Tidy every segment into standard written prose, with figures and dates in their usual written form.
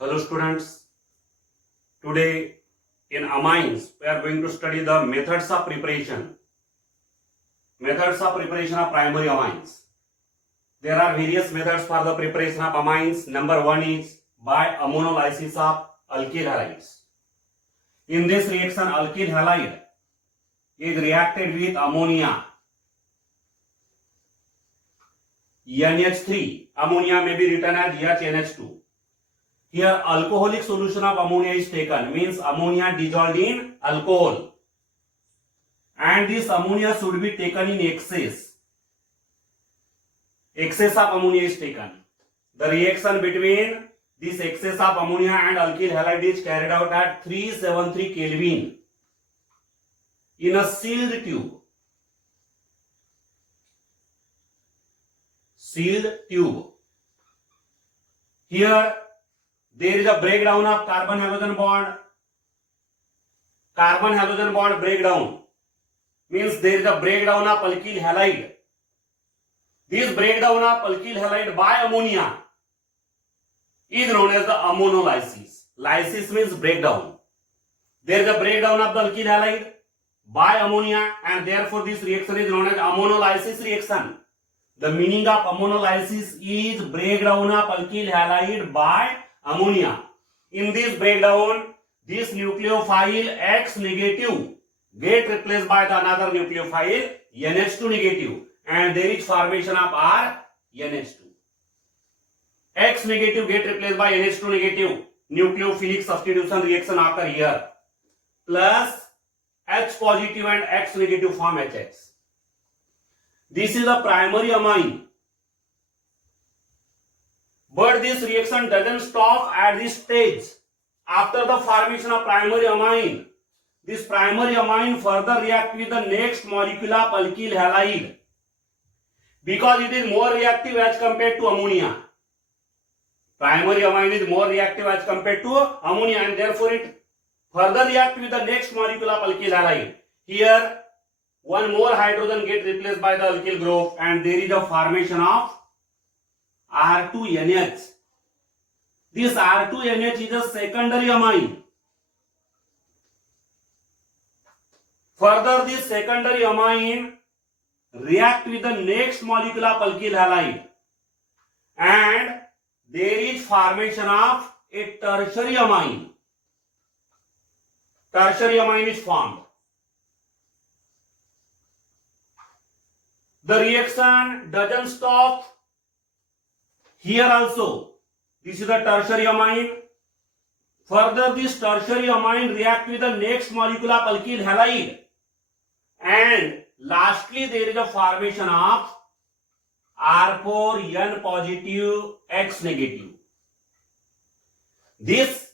Hello students, today in amines we are going to study the methods of preparation. Methods of preparation of primary amines. There are various methods for the preparation of amines. Number one is by ammonolysis of alkyl halides. In this reaction, alkyl halide is reacted with ammonia, NH3. Ammonia may be written as HNH2. Here alcoholic solution of ammonia is taken, means ammonia dissolved in alcohol, and this ammonia should be taken in excess. Excess of ammonia is taken. The reaction between this excess of ammonia and alkyl halide is carried out at 373 Kelvin in a sealed tube. Sealed tube. Here there is a breakdown of carbon halogen bond. Carbon halogen bond breakdown means there is a breakdown of alkyl halide. This breakdown of alkyl halide by ammonia is known as the ammonolysis. Lysis means breakdown. There is a breakdown of the alkyl halide by ammonia, and therefore this reaction is known as ammonolysis reaction. The meaning of ammonolysis is breakdown of alkyl halide by ammonia. In this breakdown, this nucleophile X negative get replaced by the another nucleophile NH2 negative, and there is formation of R NH2. X negative get replaced by NH2 negative. Nucleophilic substitution reaction occur here. Plus H positive and X negative form HX. This is the primary amine. But this reaction doesn't stop at this stage. After the formation of primary amine, this primary amine further react with the next molecule of alkyl halide, because it is more reactive as compared to ammonia. Primary amine is more reactive as compared to ammonia, and therefore it further react with the next molecule of alkyl halide. Here one more hydrogen get replaced by the alkyl group, and there is a formation of R2NH. This R2NH is a secondary amine. Further, this secondary amine react with the next molecule of alkyl halide, and there is formation of a tertiary amine. Tertiary amine is formed. The reaction doesn't stop here also. This is a tertiary amine. Further, this tertiary amine react with the next molecule of alkyl halide, and lastly there is a formation of R4N positive X negative. This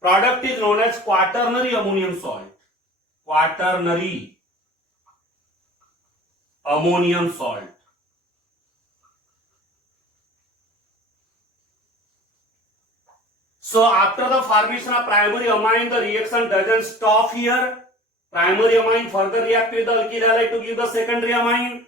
product is known as quaternary ammonium salt. Quaternary ammonium salt. So after the formation of primary amine, the reaction doesn't stop here. Primary amine further react with the alkyl halide to give the secondary amine.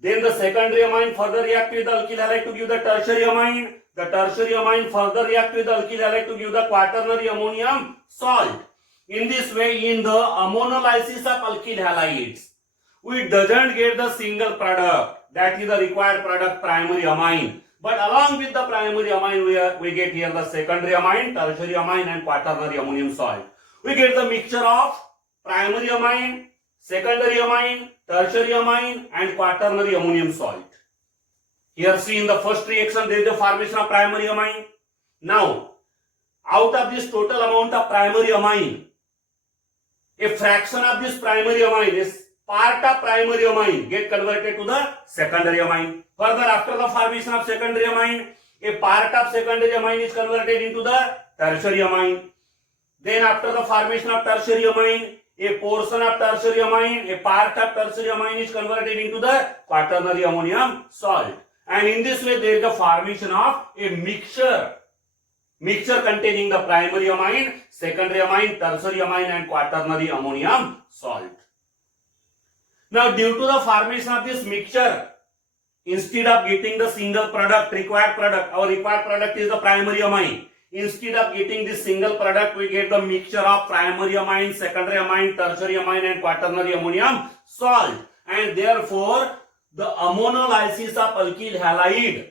Then the secondary amine further react with the alkyl halide to give the tertiary amine. The tertiary amine further react with the alkyl halide to give the quaternary ammonium salt. In this way, in the ammonolysis of alkyl halides, we doesn't get the single product, that is the required product primary amine. But along with the primary amine, we get here the secondary amine, tertiary amine, and quaternary ammonium salt. We get the mixture of primary amine, secondary amine, tertiary amine, and quaternary ammonium salt. Here see in the first reaction there is the formation of primary amine. Now, out of this total amount of primary amine, a fraction of this primary amine is part of primary amine get converted to the secondary amine. Further, after the formation of secondary amine, a part of secondary amine is converted into the tertiary amine. Then after the formation of tertiary amine, a portion of tertiary amine, a part of tertiary amine is converted into the quaternary ammonium salt. And in this way there is the formation of a mixture containing the primary amine, secondary amine, tertiary amine, and quaternary ammonium salt. Now, due to the formation of this mixture, instead of getting the single product, required product, our required product is the primary amine. Instead of getting this single product, we get the mixture of primary amine, secondary amine, tertiary amine and quaternary ammonium salt. And therefore, the ammonolysis of alkyl halide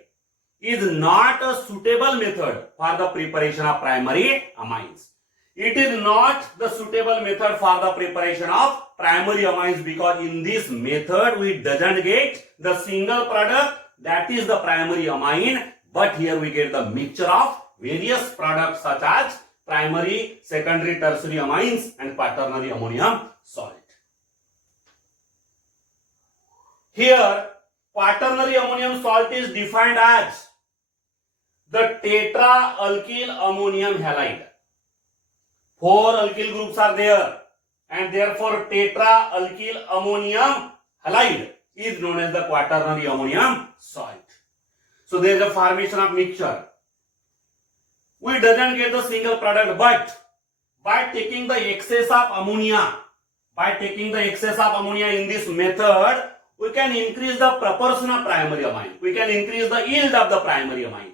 is not a suitable method for the preparation of primary amines. It is not the suitable method for the preparation of primary amines, because in this method we doesn't get the single product, that is the primary amine, but here we get the mixture of various products such as primary, secondary, tertiary amines and quaternary ammonium salt. Here quaternary ammonium salt is defined as the tetra-alkyl ammonium halide. 4 alkyl groups are there, and therefore tetra-alkyl ammonium halide is known as the quaternary ammonium salt. So there is a formation of mixture. We doesn't get the single product, but by taking the excess of ammonia, in this method, we can increase the proportion of primary amine. We can increase the yield of the primary amine.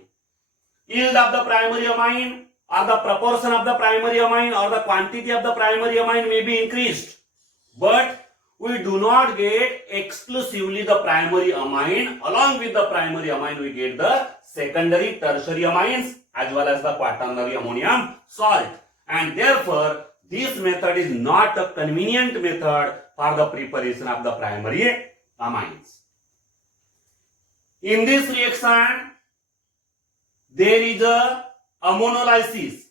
Yield of the primary amine, or the proportion of the primary amine, or the quantity of the primary amine may be increased, but we do not get exclusively the primary amine. Along with the primary amine, we get the secondary, tertiary amines as well as the quaternary ammonium salt, and therefore this method is not a convenient method for the preparation of the primary amines. In this reaction, there is a ammonolysis,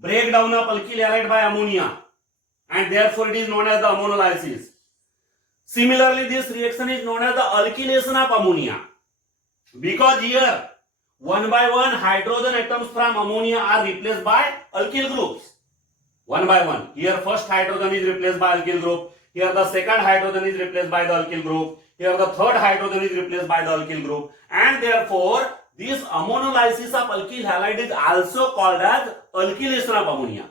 breakdown of alkyl halide by ammonia, and therefore it is known as the ammonolysis. Similarly, this reaction is known as the alkylation of ammonia, because here one by one hydrogen atoms from ammonia are replaced by alkyl groups. One by one. Here first hydrogen is replaced by alkyl group. Here the second hydrogen is replaced by the alkyl group. Here the third hydrogen is replaced by the alkyl group. And therefore, this ammonolysis of alkyl halide is also called as alkylation of ammonia,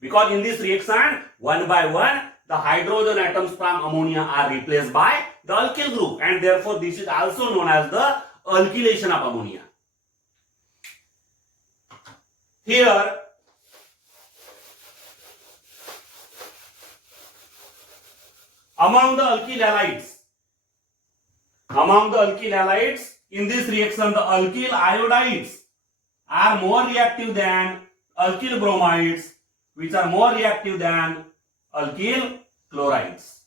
because in this reaction, one by one, the hydrogen atoms from ammonia are replaced by the alkyl group, and therefore this is also known as the alkylation of ammonia. Here among the alkyl halides in this reaction, the alkyl iodides are more reactive than alkyl bromides, which are more reactive than alkyl chlorides.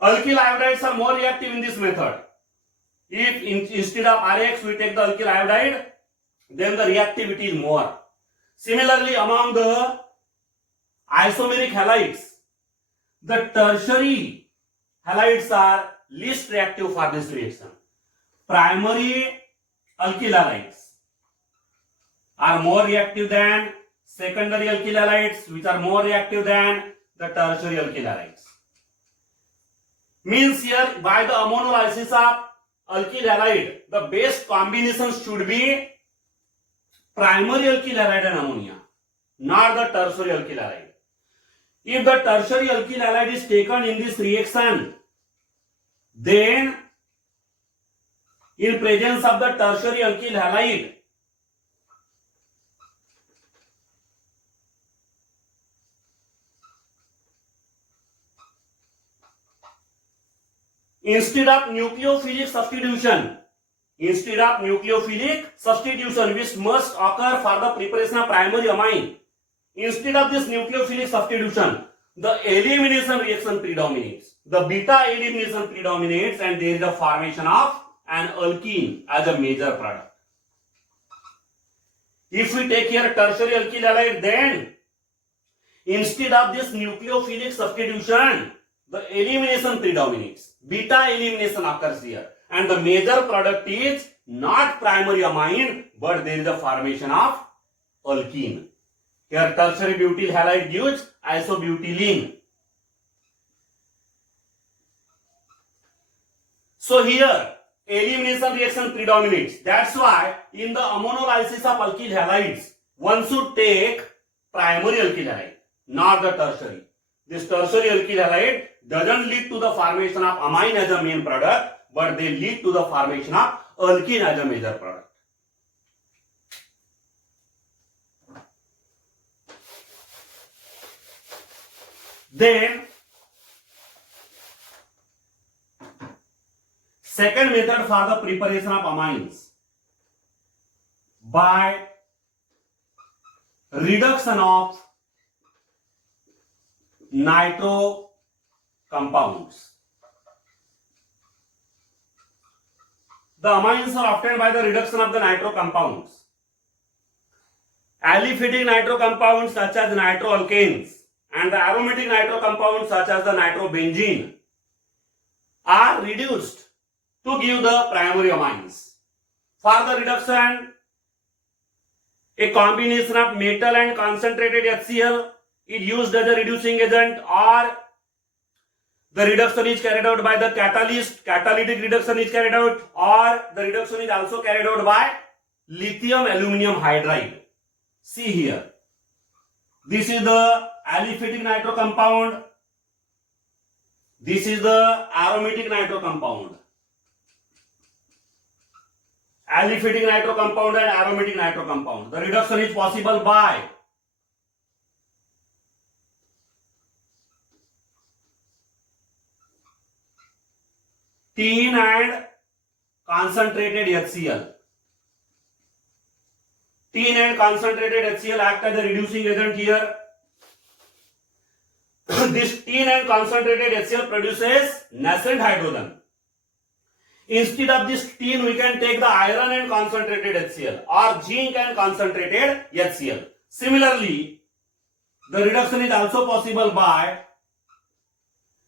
Alkyl iodides are more reactive in this method. If instead of RX we take the alkyl iodide, then the reactivity is more. Similarly, among the isomeric halides, the tertiary halides are least reactive for this reaction. Primary alkyl halides are more reactive than secondary alkyl halides, which are more reactive than the tertiary alkyl halides. Means here, by the ammonolysis of alkyl halide, the best combination should be primary alkyl halide and ammonia, not the tertiary alkyl halide. If the tertiary alkyl halide is taken in this reaction, then in presence of the tertiary alkyl halide, instead of nucleophilic substitution, which must occur for the preparation of primary amine, instead of this nucleophilic substitution, the elimination reaction predominates. The beta elimination predominates, and there is a formation of an alkene as a major product. If we take here tertiary alkyl halide, then instead of this nucleophilic substitution, the elimination predominates. Beta elimination occurs here, and the major product is not primary amine, but there is a formation of alkene. Here tertiary butyl halide gives isobutylene. So here elimination reaction predominates. That's why in the ammonolysis of alkyl halides, one should take primary alkyl halide, not the tertiary. This tertiary alkyl halide doesn't lead to the formation of amine as a main product, but they lead to the formation of alkene as a major product. Then second method for the preparation of amines by reduction of nitro compounds. The amines are obtained by the reduction of the nitro compounds. Aliphatic nitro compounds such as nitroalkanes and the aromatic nitro compounds such as the nitrobenzene are reduced to give the primary amines. For the reduction, a combination of metal and concentrated HCl is used as a reducing agent, or the reduction is carried out by the catalyst, catalytic reduction is carried out, or the reduction is also carried out by lithium aluminum hydride. See here, this is the aliphatic nitro compound, this is the aromatic nitro compound. Aliphatic nitro compound and aromatic nitro compound. The reduction is possible by tin and concentrated HCl. Tin and concentrated HCl act as a reducing agent here. This tin and concentrated HCl produces nascent hydrogen. Instead of this tin, we can take the iron and concentrated HCl or zinc and concentrated HCl. Similarly, the reduction is also possible by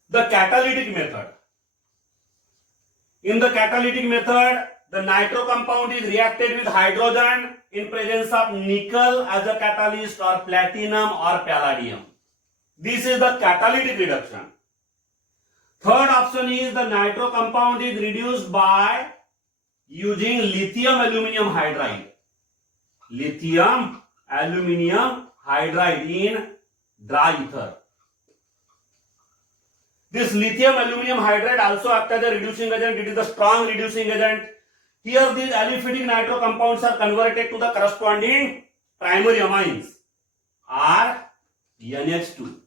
the catalytic method. In the catalytic method, the nitro compound is reacted with hydrogen in presence of nickel as a catalyst or platinum or palladium. This is the catalytic reduction. Third option is the nitro compound is reduced by using lithium aluminum hydride. Lithium aluminum hydride in dry ether. This lithium aluminum hydride also acts as a reducing agent. It is the strong reducing agent. Here these aliphatic nitro compounds are converted to the corresponding primary amines or NH2.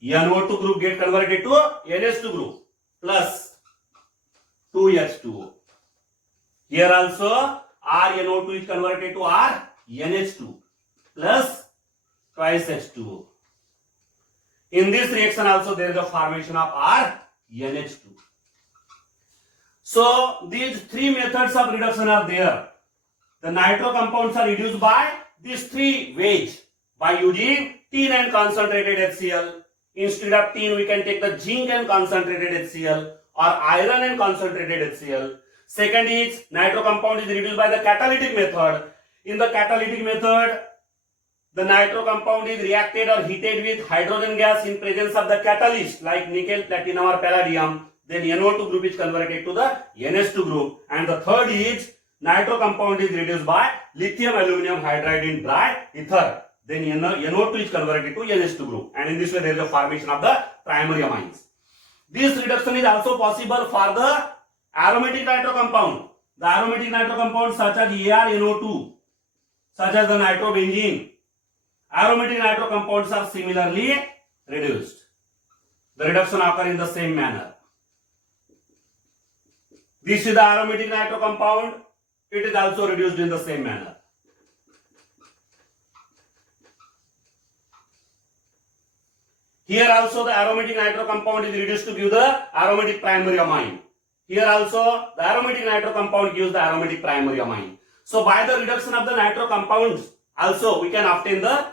NO2 group get converted to NH2 group plus 2H2O. Here also RNO2 is converted to RNH2 plus twice H2O. In this reaction also there is a formation of RNH2. So these three methods of reduction are there. The nitro compounds are reduced by these three ways, by using tin and concentrated HCl. Instead of tin, we can take the zinc and concentrated HCl or iron and concentrated HCl. Second is nitro compound is reduced by the catalytic method. In the catalytic method, the nitro compound is reacted or heated with hydrogen gas in presence of the catalyst like nickel, platinum or palladium. Then NO2 group is converted to the NH2 group. And the third is nitro compound is reduced by lithium aluminum hydride in dry ether. Then NO2 is converted to NH2 group. And in this way there is a formation of the primary amines. This reduction is also possible for the aromatic nitro compound. The aromatic nitro compounds such as ArNO2, such as the nitrobenzene. Aromatic nitro compounds are similarly reduced. The reduction occurs in the same manner. This is the aromatic nitro compound. It is also reduced in the same manner. Here also the aromatic nitro compound is reduced to give the aromatic primary amine. Here also the aromatic nitro compound gives the aromatic primary amine. So by the reduction of the nitro compounds also we can obtain the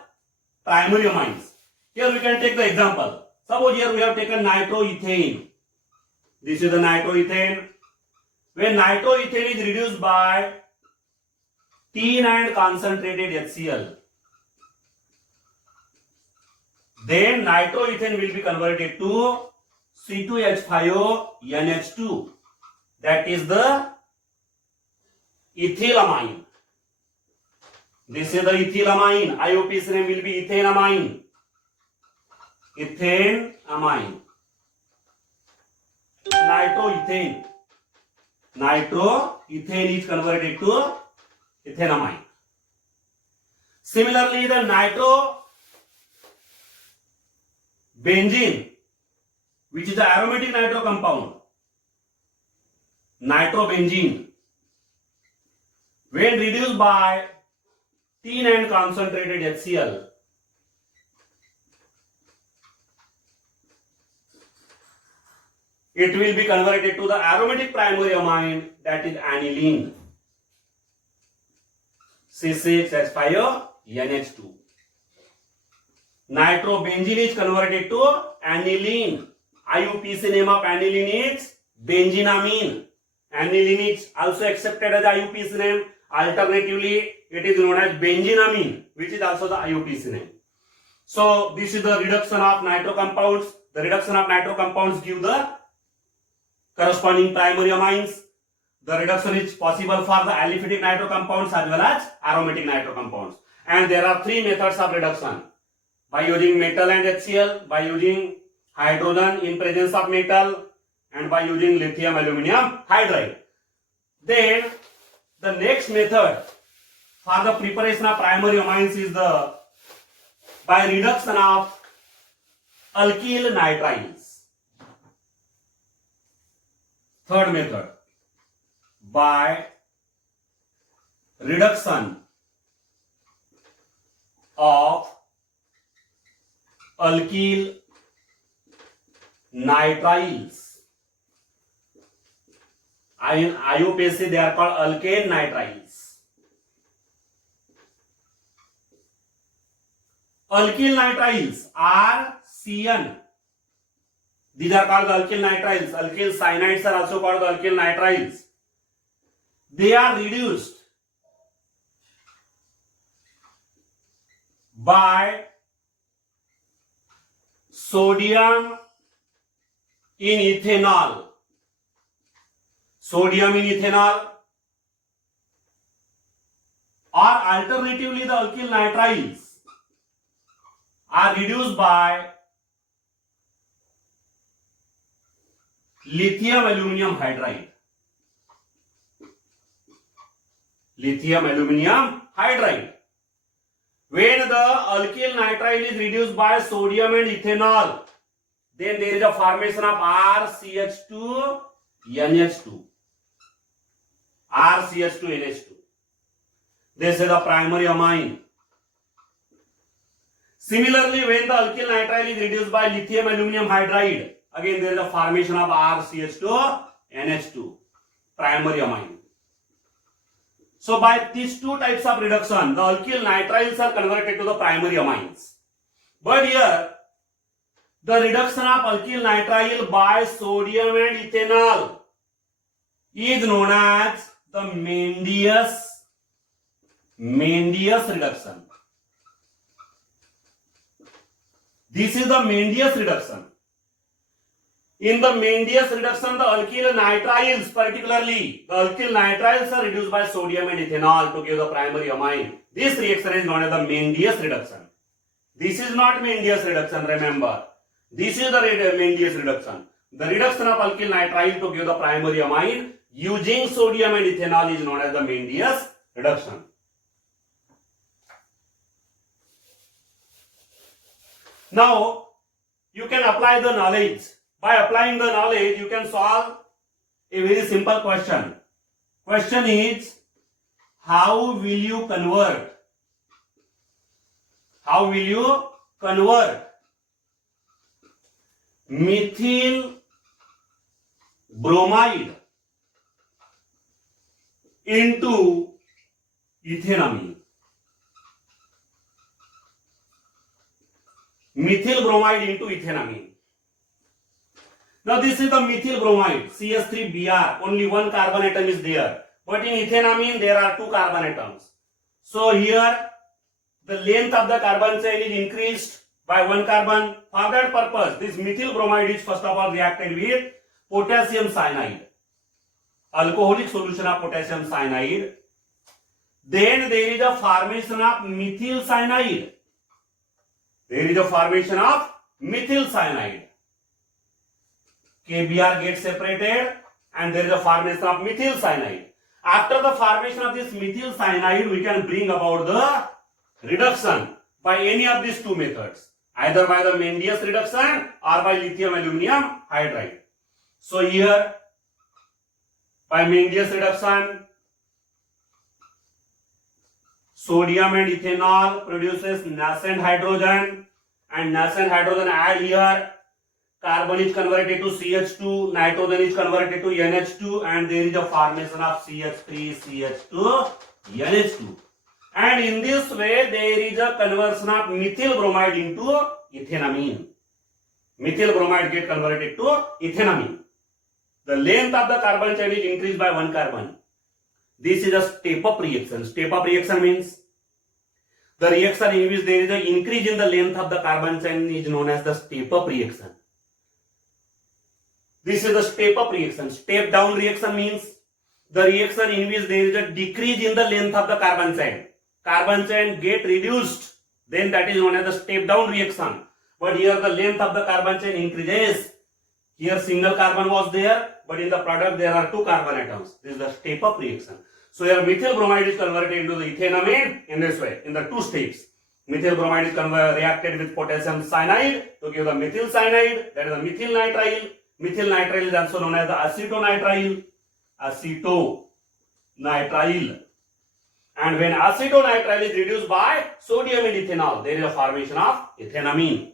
primary amines. Here we can take the example. Suppose here we have taken nitroethane. This is the nitroethane. When nitroethane is reduced by tin and concentrated HCl, then nitroethane will be converted to C2H5ONH2. That is the ethylamine. This is the ethylamine. IOP's name will be ethanamine. Ethanamine. Nitroethane. Nitroethane is converted to ethanamine. Similarly, the nitrobenzene benzene, which is the aromatic nitro compound, nitrobenzene, when reduced by tin and concentrated HCl, it will be converted to the aromatic primary amine, that is aniline, C6H5NH2. Nitrobenzene is converted to aniline. IUPAC name of aniline is benzenamine. Aniline is also accepted as IUPAC name. Alternatively, it is known as benzenamine, which is also the IUPAC name. So this is the reduction of nitro compounds. The reduction of nitro compounds give the corresponding primary amines. The reduction is possible for the aliphatic nitro compounds as well as aromatic nitro compounds. And there are three methods of reduction: by using metal and HCl, by using hydrogen in presence of metal, and by using lithium aluminum hydride. Then the next method for the preparation of primary amines is by reduction of alkyl nitriles. Third method, by reduction of alkyl nitriles. In IUPAC they are called alkane nitriles. Alkyl nitriles are CN. These are called alkyl nitriles. Alkyl cyanides are also called alkyl nitriles. They are reduced by sodium in ethanol. Sodium in ethanol, or alternatively the alkyl nitriles are reduced by lithium aluminum hydride. Lithium aluminum hydride. When the alkyl nitrile is reduced by sodium and ethanol, then there is a formation of RCH2NH2. RCH2NH2. This is the primary amine. Similarly, when the alkyl nitrile is reduced by lithium aluminum hydride, again there is a formation of RCH2NH2, primary amine. So by these two types of reduction, the alkyl nitriles are converted to the primary amines. But here, the reduction of alkyl nitrile by sodium and ethanol is known as the Mendius reduction. This is the Mendius reduction. In the Mendius reduction, the alkyl nitriles, particularly the alkyl nitriles, are reduced by sodium and ethanol to give the primary amine. This reaction is known as the Mendius reduction. This is not Mendius reduction, remember. This is the Mendius reduction. The reduction of alkyl nitrile to give the primary amine using sodium and ethanol is known as the Mendius reduction. Now, you can apply the knowledge. By applying the knowledge, you can solve a very simple question. Question is, how will you convert methyl bromide into ethanamine? Methyl bromide into ethanamine. Now this is the methyl bromide, CH3Br, only one carbon atom is there. But in ethanamine there are two carbon atoms. So here the length of the carbon chain is increased by one carbon. For that purpose, this methyl bromide is first of all reacted with potassium cyanide, alcoholic solution of potassium cyanide. Then there is a formation of methyl cyanide. KBr gets separated and there is a formation of methyl cyanide. After the formation of this methyl cyanide, we can bring about the reduction by any of these two methods. either by the Mendius reduction or by lithium aluminum hydride. So here by Mendius reduction, sodium and ethanol produces nascent hydrogen, and nascent hydrogen add here, carbon is converted to CH2, nitrogen is converted to NH2, and there is a formation of CH3, CH2, NH2. And in this way there is a conversion of methyl bromide into ethanamine. Methyl bromide get converted to ethanamine. The length of the carbon chain is increased by 1 carbon. This is a step-up reaction. Step-up reaction means the reaction in which there is an increase in the length of the carbon chain is known as the step-up reaction. This is the step-up reaction. Step-down reaction means the reaction in which there is a decrease in the length of the carbon chain. Carbon chain get reduced, then that is known as the step-down reaction. But here the length of the carbon chain increases. Here single carbon was there, but in the product there are 2 carbon atoms. This is the step-up reaction. So here methyl bromide is converted into the ethanamine in this way, in the 2 steps. Methyl bromide is reacted with potassium cyanide to give the methyl cyanide, that is the methyl nitrile. Methyl nitrile is also known as the acetonitrile. Acetonitrile. And when acetonitrile is reduced by sodium and ethanol, there is a formation of ethanamine.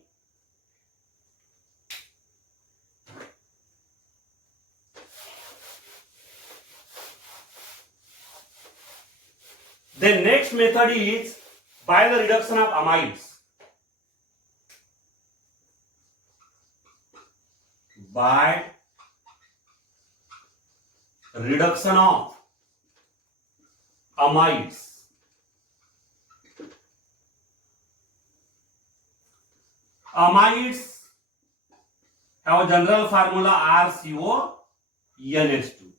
The next method is by the reduction of amides. By reduction of amides. Amides have a general formula RCONH2.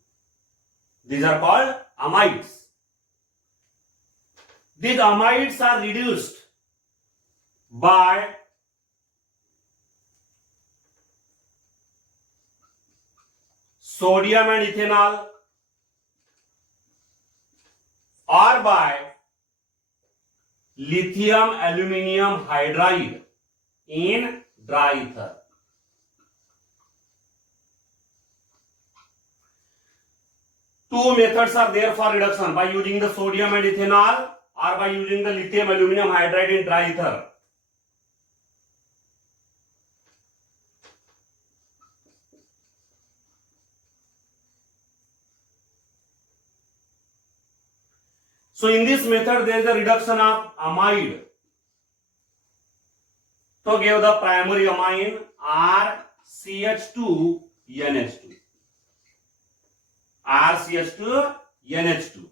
These are called amides. These amides are reduced by sodium and ethanol or by lithium aluminum hydride in dry ether. Two methods are there for reduction, by using the sodium and ethanol or by using the lithium aluminum hydride in dry ether. So in this method there is a reduction of amide to give the primary amine RCH2NH2. RCH2NH2.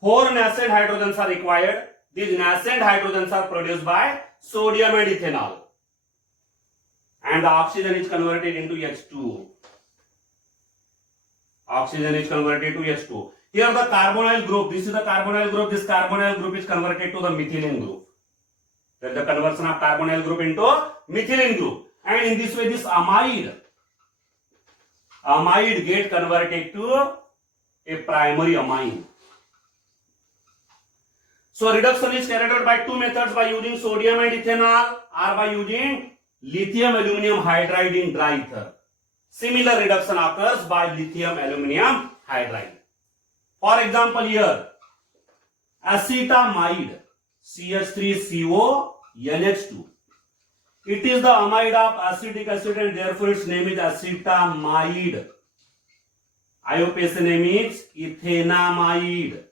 4 nascent hydrogens are required. These nascent hydrogens are produced by sodium and ethanol. And the oxygen is converted into H2O. Oxygen is converted to H2O. Here the carbonyl group, this is the carbonyl group, this carbonyl group is converted to the methylene group. There is the conversion of carbonyl group into methylene group. And in this way this amide get converted to a primary amine. So reduction is carried out by 2 methods, by using sodium and ethanol or by using lithium aluminum hydride in dry ether. Similar reduction occurs by lithium aluminum hydride. For example here, acetamide CH3CO NH2. It is the amide of acetic acid and therefore its name is acetamide. IUPAC name is ethanamide.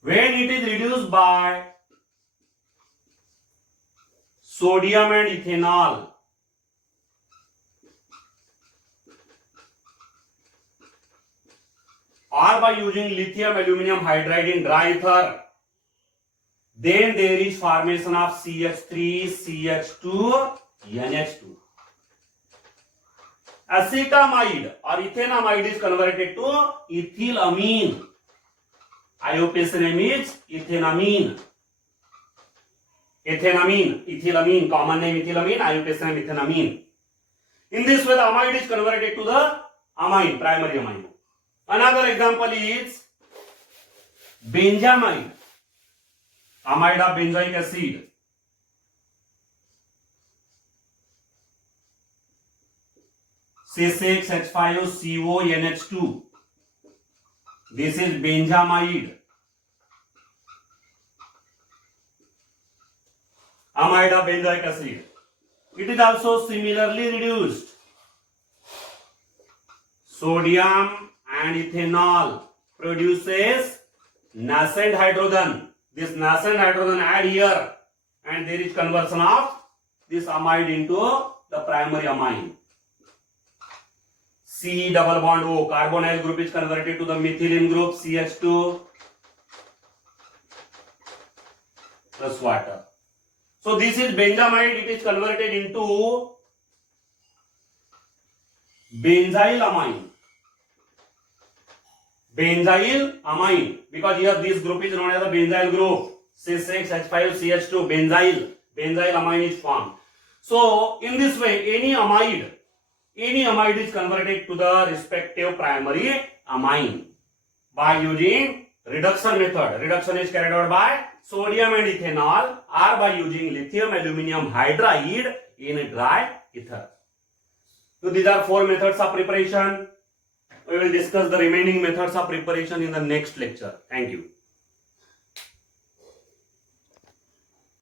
When it is reduced by sodium and ethanol or by using lithium aluminum hydride in dry ether, then there is formation of CH3 CH2 NH2. Acetamide or ethanamide is converted to ethylamine. IUPAC name is ethanamine. Ethylamine, common name ethylamine, IUPAC name ethanamine. In this way the amide is converted to the amine, primary amine. Another example is benzamide. amide of benzoic acid. C6H5CONH2. This is benzamide. Amide of benzoic acid. It is also similarly reduced. Sodium and ethanol produces nascent hydrogen. This nascent hydrogen add here, and there is conversion of this amide into the primary amine. C double bond O, carbonyl group is converted to the methylene group, CH2 plus water. So this is benzamide. It is converted into benzyl amine. Benzyl amine, because here this group is known as a benzyl group. C6H5CH2 benzyl amine is formed. So in this way, any amide is converted to the respective primary amine by using reduction method. Reduction is carried out by sodium and ethanol, or by using lithium aluminum hydride in dry ether. So these are 4 methods of preparation. We will discuss the remaining methods of preparation in the next lecture. Thank you.